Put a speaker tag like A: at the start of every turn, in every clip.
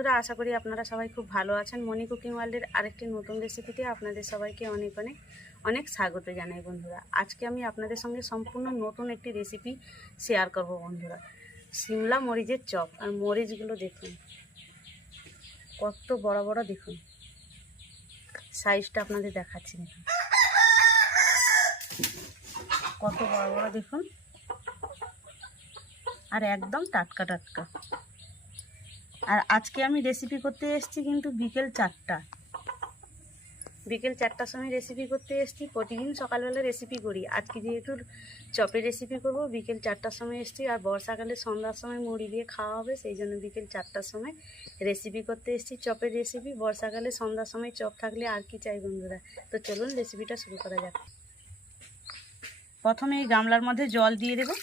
A: বন্ধুরা, আশা করি আপনারা সবাই খুব ভালো আছেন। মনি কুকিং ওয়ার্ল্ডের আরেকটি নতুন রেসিপিতে আপনাদের সবাইকে অনেক অনেক অনেক স্বাগত জানাই বন্ধুরা। আজকে আমি আপনাদের সঙ্গে সম্পূর্ণ নতুন একটি রেসিপি শেয়ার করব বন্ধুরা। সিমলা মরিচের চপ। আর মরিচগুলো দেখুন, কত বড় বড় দেখুন। সাইজটা আপনাদের দেখাচ্ছি কত বড় বড় দেখুন। আর একদম টাটকা টাটকা। আর আজকে আমি রেসিপি করতে এসেছি কিন্তু বিকেল চারটা। বিকেল চারটার সময় রেসিপি করতে এসেছি, প্রতিদিন সকালবেলা রেসিপি করি। আজকে যেহেতু চপের রেসিপি করব, বিকেল চারটার সময় এসেছি। আর বর্ষাকালে সন্ধ্যার সময় মুড়ি দিয়ে খাওয়া হবে, সেই জন্য বিকেল চারটার সময় রেসিপি করতে এসেছি চপের রেসিপি বর্ষাকালে সন্ধ্যার সময় চপ থাকলে আর কি চাই বন্ধুরা? তো চলুন রেসিপিটা শুরু করা যাক। প্রথমে এই গামলার মধ্যে জল দিয়ে দেবো।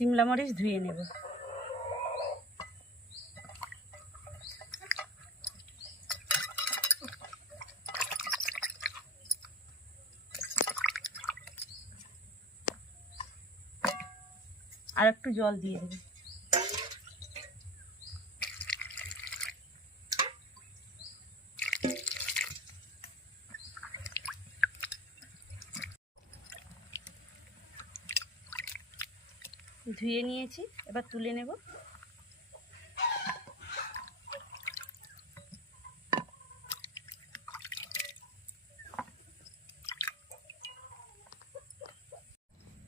A: সিমলা মরিচ ধুয়ে নেব। আর একটু জল দিয়ে দেব। ধুয়ে নিয়েছি, এবার তুলে নেব।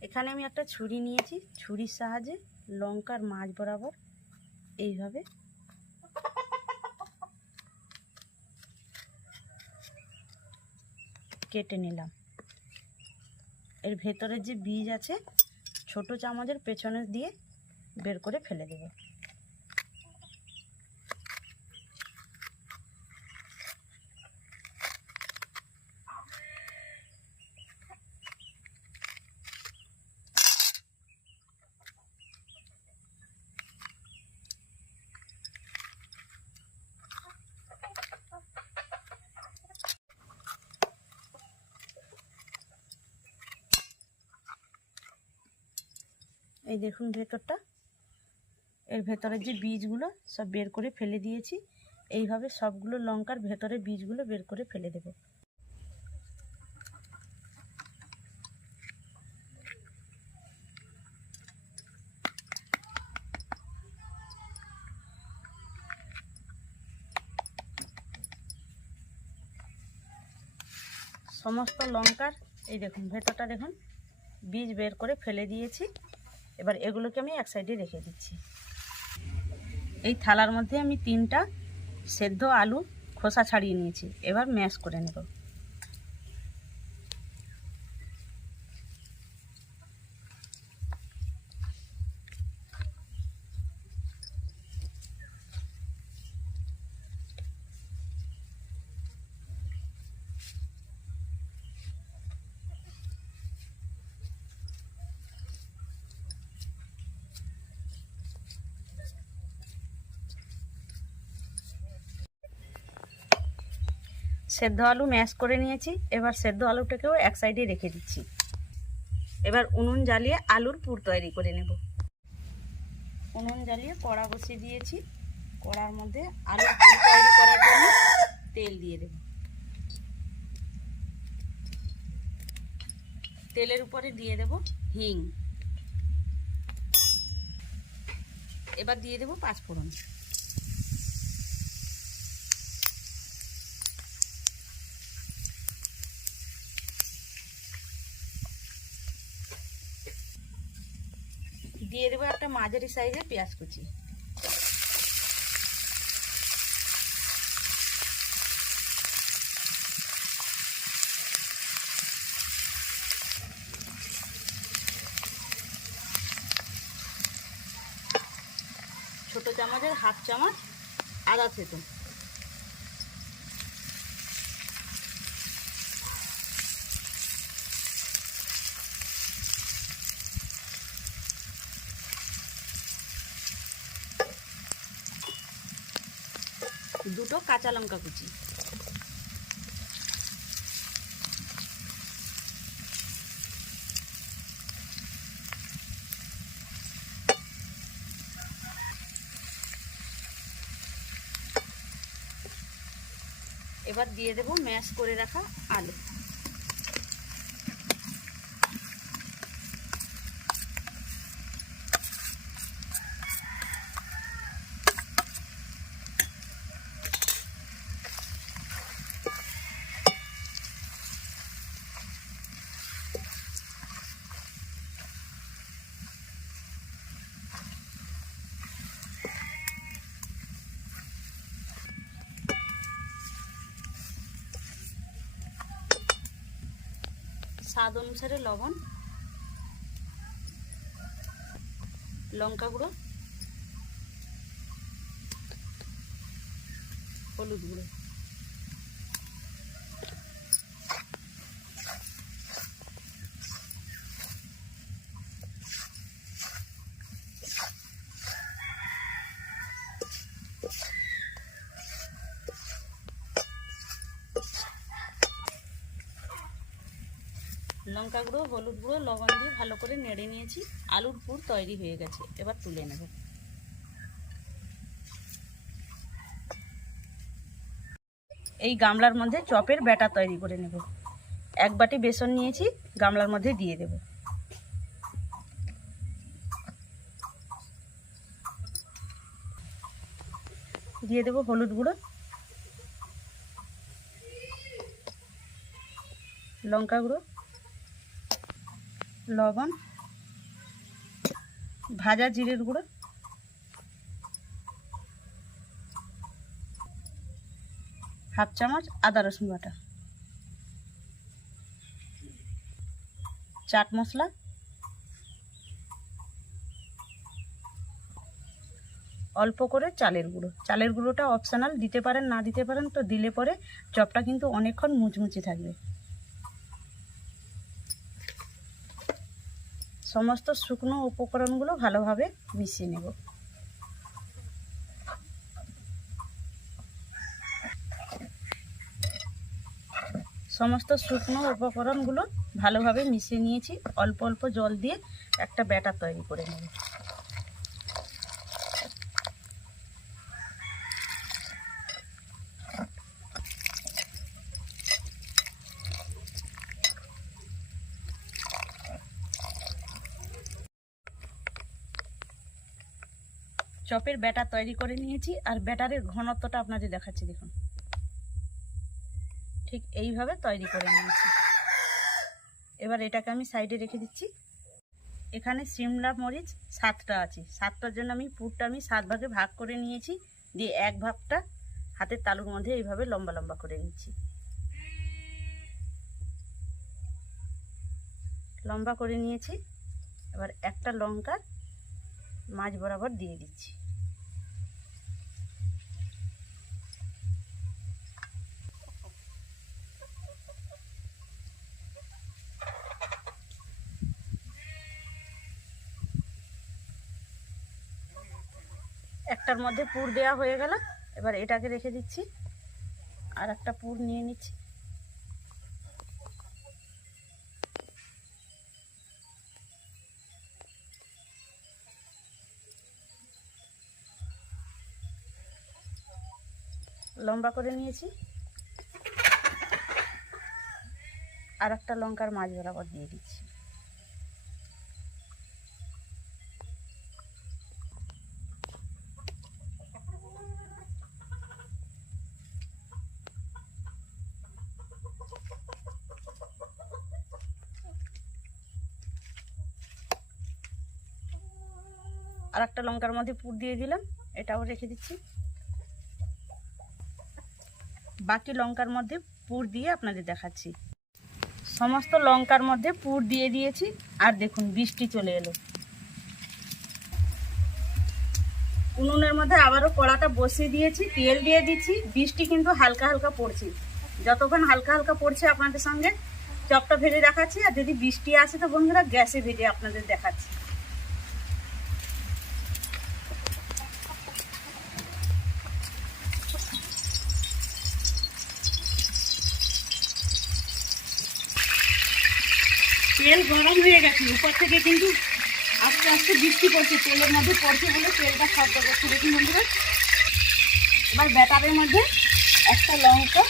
A: এখানে আমি একটা ছুরি নিয়েছি, ছুরির সাহায্যে লঙ্কার মাছ বরাবর এইভাবে। কেটে নিলাম। এর ভেতরের যে বীজ আছে ছোট চামচের পেছনে দিয়ে বের করে ফেলে দেব। এই দেখুন ভেতরটা। এর ভেতরের যে বীজগুলো সব বের করে ফেলে দিয়েছি, এইভাবে সবগুলো লঙ্কার ভেতরে বীজগুলো বের করে ফেলে দেব। সমস্ত লঙ্কার, এই দেখুন ভেতরটা দেখুন, বীজ বের করে ফেলে দিয়েছি। এবার এগুলোকে আমি এক সাইডে রেখে দিচ্ছি। এই থালার মধ্যে আমি তিনটা সেদ্ধ আলু খোসা ছাড়িয়ে নিয়েছি। এবার ম্যাশ করে নেব। সেদ্ধ আলু ম্যাশ করে নিয়েছি। এবার সেদ্ধ আলুটাকেও এক সাইডে রেখে দিচ্ছি। এবার উনুন জ্বালিয়ে আলুর পুর তৈরি করে নেব। উনুন জ্বালিয়ে কড়া বসিয়ে দিয়েছি। কড়ার মধ্যে আলুর পুর তৈরি করার জন্য তেল দিয়ে দেব। তেলের উপরে দিয়ে দেব হিং। এবার দিয়ে দেব পাঁচফোড়ন দিয়ে দেবো একটা মাঝারি সাইজের পেঁয়াজ কুচি। ছোট চামচের হাফ চামচ আদা থেতো দুটো কাঁচা লঙ্কা কুচি। এবার দিয়ে দেব ম্যাশ করে রাখা আলু। স্বাদ অনুসারে লবণ লঙ্কা গুঁড়ো হলুদ গুঁড়ো। লঙ্কা গুঁড়ো, হলুদ গুঁড়ো, লবণ দিয়ে ভালো করে নেড়ে নিয়েছি। আলুর পুর তৈরি হয়ে গেছে। এবার তুলে নেব। এই গামলার মধ্যে চপের ব্যাটা তৈরি করে নেব। এক বাটি বেসন নিয়েছি, গামলার মধ্যে দিয়ে দেব। দিয়ে দেব হলুদ গুঁড়ো। লঙ্কা গুঁড়ো। লবণ, ভাজা জিরের গুঁড়ো, হাফ চামচ আদা রসুন বাটা, চাট মশলা, অল্প করে চালের গুঁড়ো। চালের গুঁড়োটা অপশনাল দিতে পারেন, না দিতে পারেন, তো দিলে পরে চপটা কিন্তু অনেকক্ষণ মুচমুচে থাকবে। সমস্ত শুকনো উপকরণগুলো ভালোভাবে মিশিয়ে নেব। সমস্ত শুকনো উপকরণগুলো ভালোভাবে মিশিয়ে নিয়েছি। অল্প অল্প জল দিয়ে একটা ব্যাটার তৈরি করে নেব। চপের ব্যাটার তৈরি করে নিয়েছি, আর ব্যাটারের ঘনত্বটা আপনাদের দেখাচ্ছি, দেখুন। ঠিক এইভাবে তৈরি করে নিয়েছি। এবার এটাকে আমি সাইডে রেখে দিচ্ছি। এখানে সিমলা মরিচ সাতটা আছে। সাতটার জন্য আমি পুরটা আমি সাত ভাগে ভাগ করে নিয়েছি, দিয়ে এক ভাগটা হাতের তালুর মধ্যে এইভাবে লম্বা লম্বা করে নিচ্ছি। লম্বা করে নিয়েছি। এবার একটা লঙ্কা মাছ বরাবর দিয়ে দিচ্ছি। একটার মধ্যে পুর দেওয়া হয়ে গেল। এবার এটাকে রেখে দিচ্ছি। আর একটা পুর নিয়ে নিচ্ছি। লম্বা করে নিয়েছি। আর একটা লঙ্কার মাছ বরাবর দিয়ে দিচ্ছি। আর একটা লঙ্কার মধ্যে পুর দিয়ে দিলাম, এটাও রেখে দিচ্ছি। বাকি লঙ্কার মধ্যে পুর দিয়ে আপনাদের দেখাচ্ছি। সমস্ত লঙ্কার মধ্যে পুর দিয়ে দিয়েছি, আর দেখুন বৃষ্টি চলে এলো। উনুনের মধ্যে আবারও কড়াটা বসিয়ে দিয়েছি, তেল দিয়ে দিচ্ছি, বৃষ্টি কিন্তু হালকা হালকা পড়ছে। যতক্ষণ হালকা হালকা পড়ছে আপনাদের সঙ্গে চপটা ভেজে দেখাচ্ছি, আর যদি বৃষ্টি আসে তো বন্ধুরা, গ্যাসে ভেজে আপনাদের দেখাচ্ছি। তেল গরম হয়ে গেছে। উপর থেকে কিন্তু আস্তে আস্তে বৃষ্টি পড়ছে, তেলের মধ্যে পড়ছে বলে তেলটা শব্দ করছে। দেখুন বন্ধুরা, এবার ব্যাটারের মধ্যে একটা লঙ্কা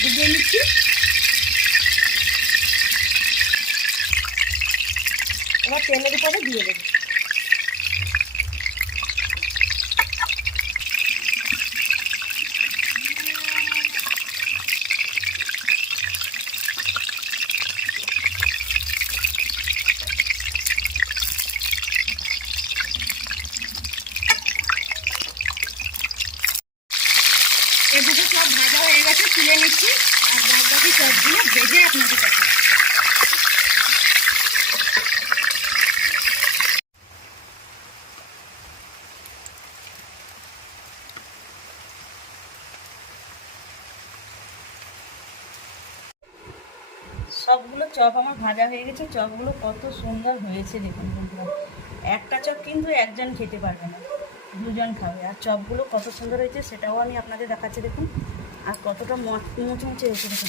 A: ডুবিয়ে নিচ্ছি। এবার তেলের উপরে দিয়ে দেবো এদিকে সব ভাজা হয়ে তুলে নিচ্ছি। আর বাদ বাকি সবগুলো ভেজে আপনাদের দেখাচ্ছি সবগুলো চপ আমার ভাজা হয়ে গেছে। চপগুলো কত সুন্দর হয়েছে দেখুন বন্ধুরা। একটা চপ কিন্তু একজন খেতে পারবে না। দুজন খাবে। আর চপগুলো কত সুন্দর হয়েছে সেটাও আমি আপনাদের দেখাচ্ছি দেখুন। আর কতটা মচ- মুচমুচে হয়েছে দেখুন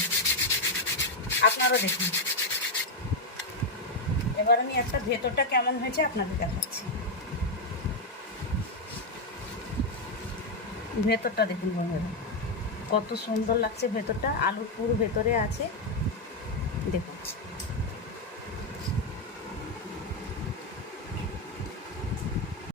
A: আপনারা দেখুন। এবার আমি একটা ভেতরটা কেমন হয়েছে আপনাদের দেখাচ্ছি। ভেতরটা দেখুন বন্ধুরা। কত সুন্দর লাগছে ভেতরটা। আলুর পুর ভেতরে আছে। দেখুন।